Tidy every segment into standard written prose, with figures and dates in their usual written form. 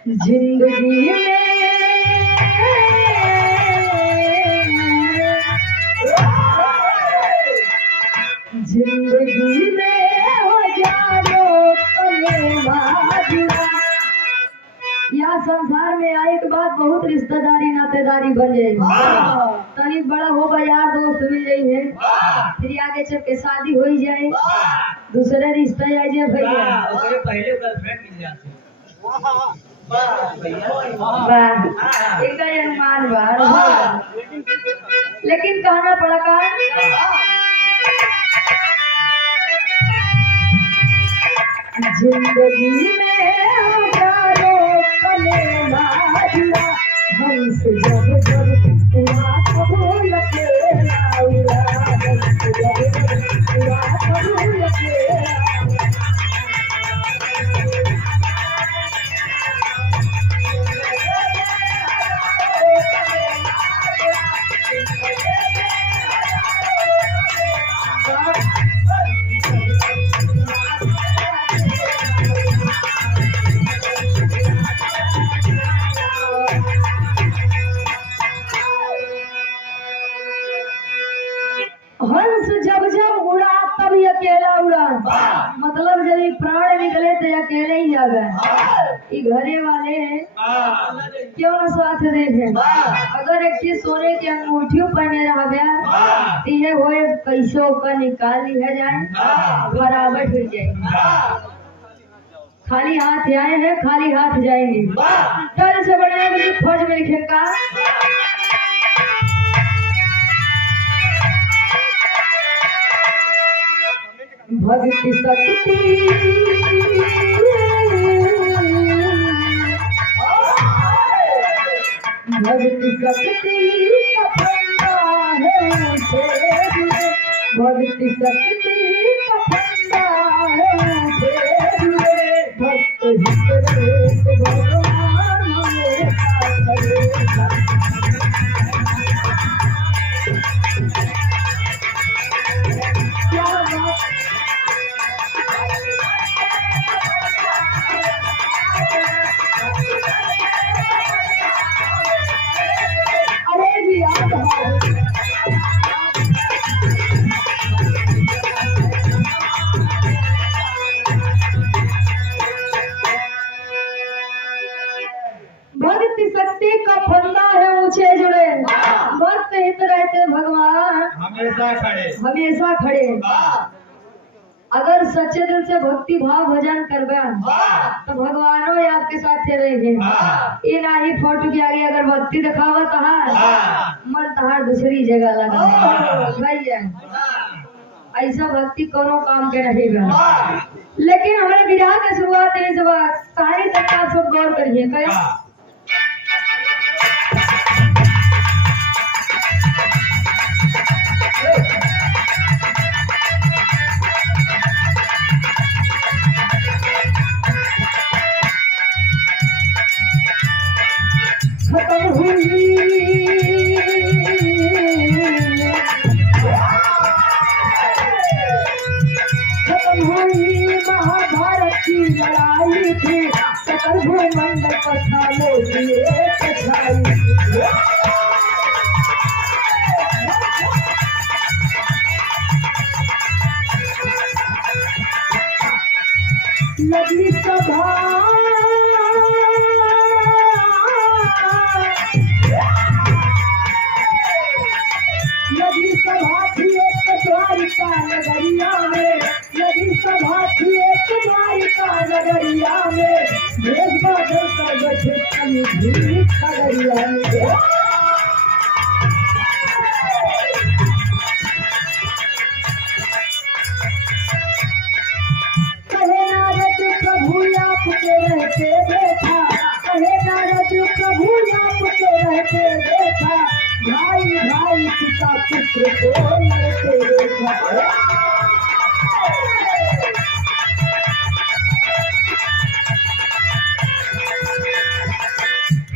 जिंदगी में जिंदगी में हो जानो कलेमा जुड़ा। या संसार में आए के बाद बहुत रिश्तेदारी नातेदारी बन जाए, तनी बड़ा हो यार दोस्त मिल जाई है, फिर आगे चल के शादी हो ही जाए, दूसरे रिश्ता आ जाए भैया। पहले गर्लफ्रेंड मिल जाती। एक अनुमान बा, लेकिन कहना पड़ा का जिंदगी में हजारो कलेमा जुड़ा, हमसे जब जब रात भूल के आउला, हमसे जब जब रात भूल के आउला। हंस जब जब उड़ा तब अकेला उड़ा, मतलब जब ये प्राण निकले तो अकेले ही जावे। ये घरे वाले क्यों न साथ देखे, अगर एक चीज सोने की अंगूठी पहने रहा तो ये होए पैसों का निकाल लिया जाए, बराबर हो जाए। खाली हाथ आए हैं खाली हाथ जाएंगे, डर से बड़े फौज में लिखेगा भक्ति शक्ति भक्ति शक्ति का फंदा है मुझे, भक्ति शक्ति का फंदा है मुझे, भक्त हित भगवान हमेशा करेगा। क्या बात भक्ति शक्ति का फंदा है ऊंचे जुड़े, भक्त हित रहते भगवान हमेशा खड़े। अगर सच्चे दिल से भक्ति भाव भजन करबे तो भगवानों ही आपके साथ रहेंगे। ये नाही फोटो के आगे अगर भक्ति दिखावा तो मन तहार दूसरी जगह लगा भैया, ऐसा भक्ति कोनो काम के नहीं बा। लेकिन हमारे विवाह की शुरुआत है जब कहानी तक आप सब गौर करिए क्या खत्म हुई महाभारत की लड़ाई थी, सकल भूमंडल कथा मोदी कथाई। लगी सभा लगी सभा थी एक द्वारिका नगरिया में, लगी सभा थी एक द्वारिका नगरिया में, भेद बादल कर बैठे कली भी खगरिया में। कहे नारद प्रभु आपके रहते देखा, कहे नारद प्रभु आपके रहते देखा, भाई भाई पिता पुत्र को लड़ते देखा।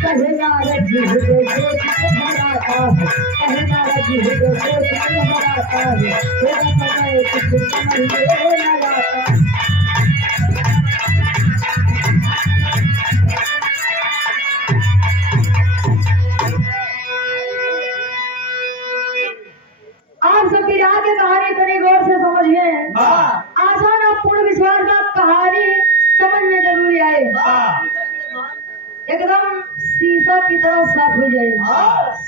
कहे नारद जी हृदय सोच में भराता है, कहे नारद जी हृदय सोच में भराता है, तेरा समय कुछ समझ में लगाता। की तरह साथ हो जाए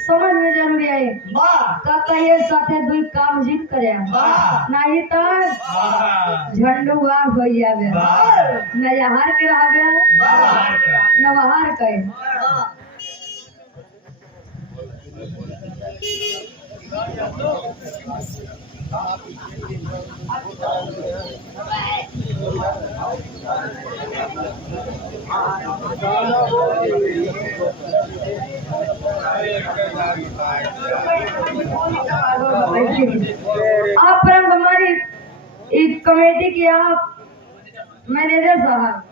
समझ में जरूरी है काका ये साथे दुई काम जिन करे नहीं तो झंडू वाह हो जावे न यहार के रहबे न वहार के आप परम हमारी एक कमेटी के आप मैनेजर साहब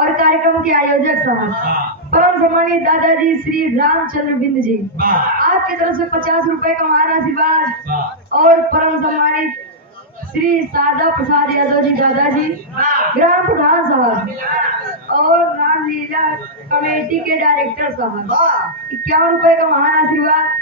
और कार्यक्रम के आयोजक साहब परम सम्मानित दादाजी श्री रामचंद्र बिंद जी आपकी तरफ से 50 रुपए का महान आशीर्वाद और परम सम्मानित श्री सादा प्रसाद यादव जी दादाजी ग्राम प्रधान साहब और रामलीला कमेटी के डायरेक्टर साहब 51 रुपए का महान आशीर्वाद